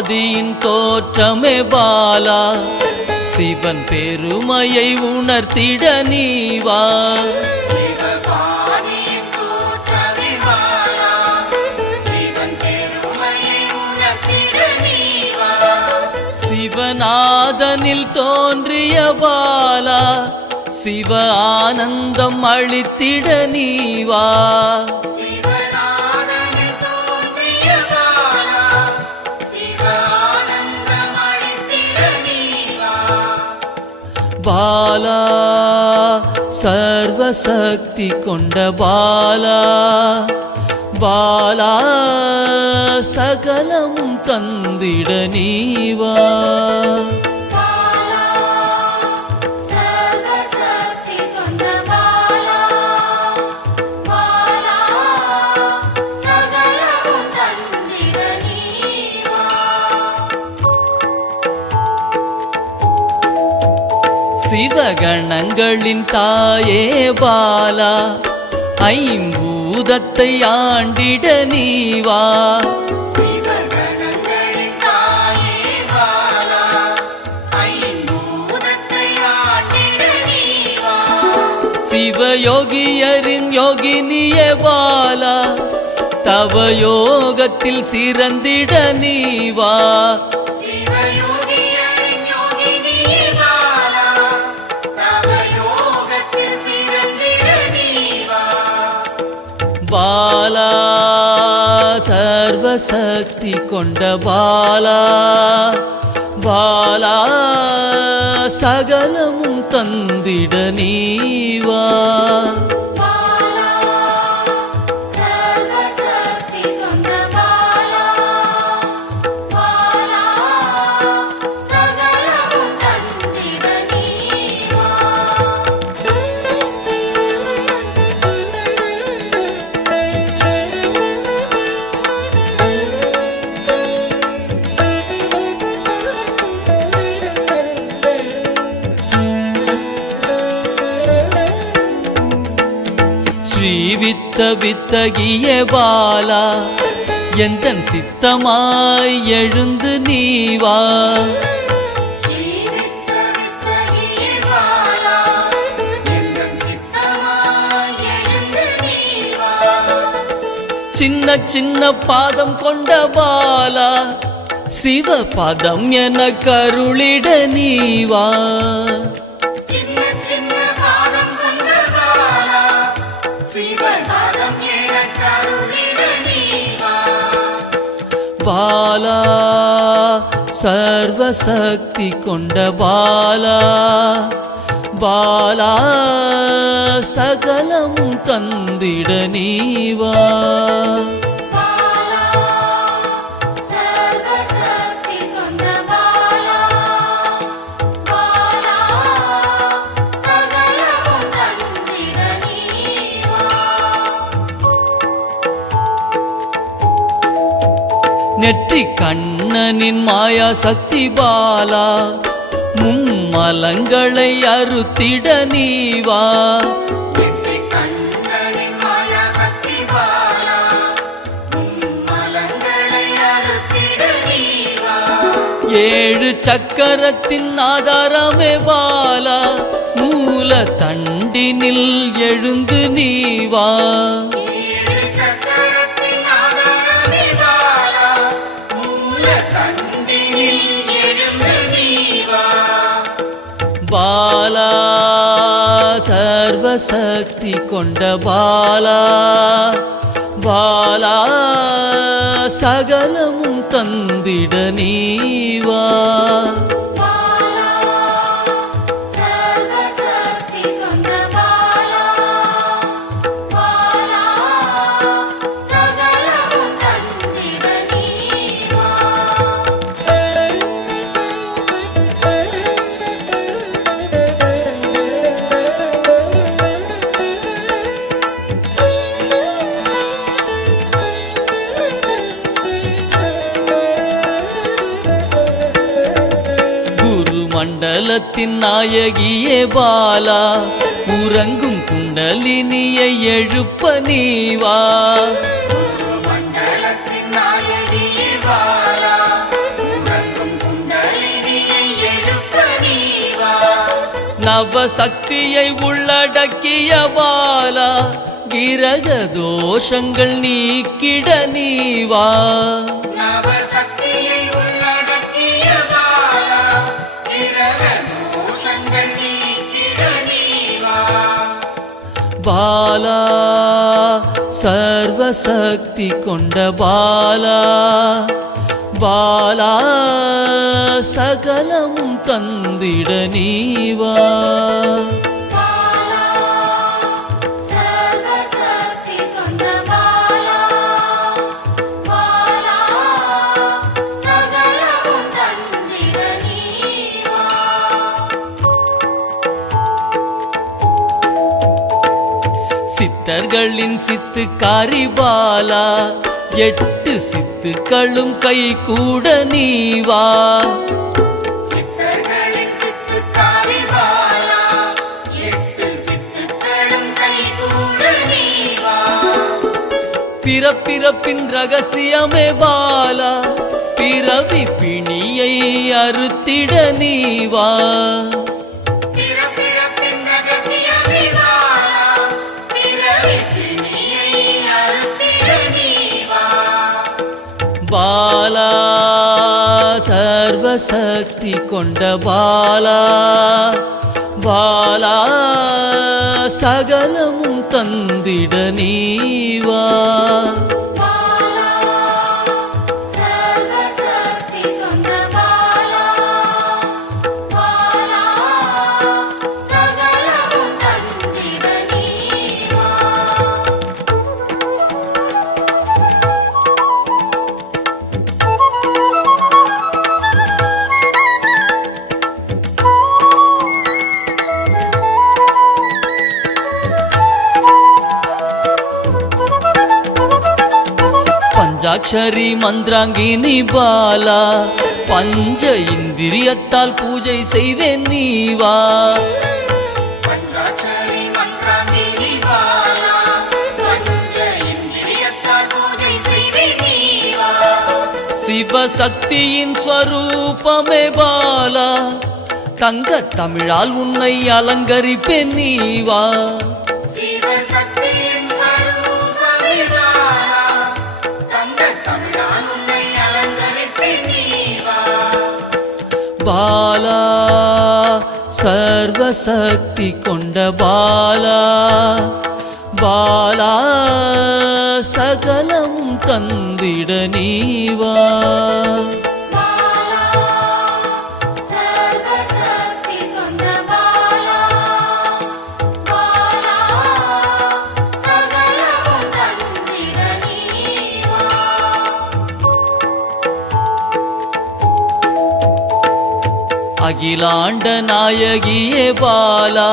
ஆதியின் தோற்றமே பாலா, சிவன் பெருமையை உணர்த்திட நீவா. சிவநாதனில் தோன்றிய பாலா, சிவ ஆனந்தம் அளித்திட நீவா. பாலா சர்வசக்தி கொண்ட பாலா, பாலா சகலமும் தந்திட நீவா. சிவகணங்களின் தாயே பாலா, ஐம்பூதத்தை ஆண்டிட நீவா. சிவயோகியரின் யோகினியே பாலா, தவ யோகத்தில் சிறந்திட நீவா. பாலா சர்வசக்தி கொண்ட பாலா, பாலா சகலமும் தந்திட நீவா. ஸ்ரீவித்த வித்தகிய பாலா, எந்தன் சித்தமாய் எழுந்து நீவா. சின்ன சின்ன பாதம் கொண்ட பாலா, சிவ பதம் என கருளிட நீவா. பாலா சர்வசக்தி கொண்ட பாலா, பாலா சகலமும் தந்திட நீவா. நெற்றி கண்ணனின் மாயா சக்தி பாலா, மும்மலங்களை அறுத்திட நீவா. ஏழு சக்கரத்தின் ஆதாரமே பாலா, மூல தண்டினில் எழுந்து நீவா. பாலா சர்வசக்தி கொண்ட பாலா, பாலா சகலமும் தந்திட நீவா. மண்டலத்தின் நாயகியே பாலா, உறங்கும் குண்டலினியை எழுப்ப நீவா. மண்டலத்தின் நாயகியே பாலா, நவசக்தியை உள்ளடக்கிய பாலா கிரக தோஷங்கள் நீக்கிட நீவா நவசக்தியை உள்ளடக்கிய பாலா கிரக தோஷங்கள் நீக்கிட நீவா பாலா சர்வசக்தி கொண்ட பாலா பாலா சகலமும் தந்திட நீவா பாலா சர்வசக்தி கொண்ட பாலா பாலா சகலமும் தந்திட நீவா சித்தர்களின் சித்துக்காரி பாலா 8 சித்துக்களும் கை கூட நீவா சித்தர்களின் சித்துக்காரி பாலா 8 சித்துக்களும் கைகூட நீவா பிறப்பிறப்பின் ரகசியமே பாலா பிறவி பிணியை அறுத்திட நீவா பிறப்பிறப்பின் ரகசியமே பாலா பிறவி பிணியை அறுத்திட நீவா பாலா சர்வசக்தி கொண்ட பாலா பாலா சகலமும் தந்திட நீவா பாலா சர்வசக்தி கொண்ட பாலா பாலா சகலமும் தந்திட நீவா பஞ்சாட்சரி மந்திராங்கினி பாலா பஞ்ச இந்திரியத்தால் பூஜை செய்வேன் நீவா பஞ்சாட்சரி மந்திராங்கினி பாலா பஞ்ச இந்திரியத்தால் பூஜை செய்வே நீவா சிவசக்தியின் ஸ்வரூபமே பாலா தங்க தமிழால் உன்னை அலங்கரிப்பேன் நீவா சிவசக்தியின் ஸ்வரூபமே பாலா தங்க தமிழால் உன்னை அலங்கரிப்பேன் நீவா பாலா சர்வசக்தி கொண்ட பாலா பாலா சகலமும் தந்திட நீவா பாலா சர்வசக்தி கொண்ட பாலா பாலா சகலமும் தந்திட நீவா அகிலாண்ட நாயகியே பாலா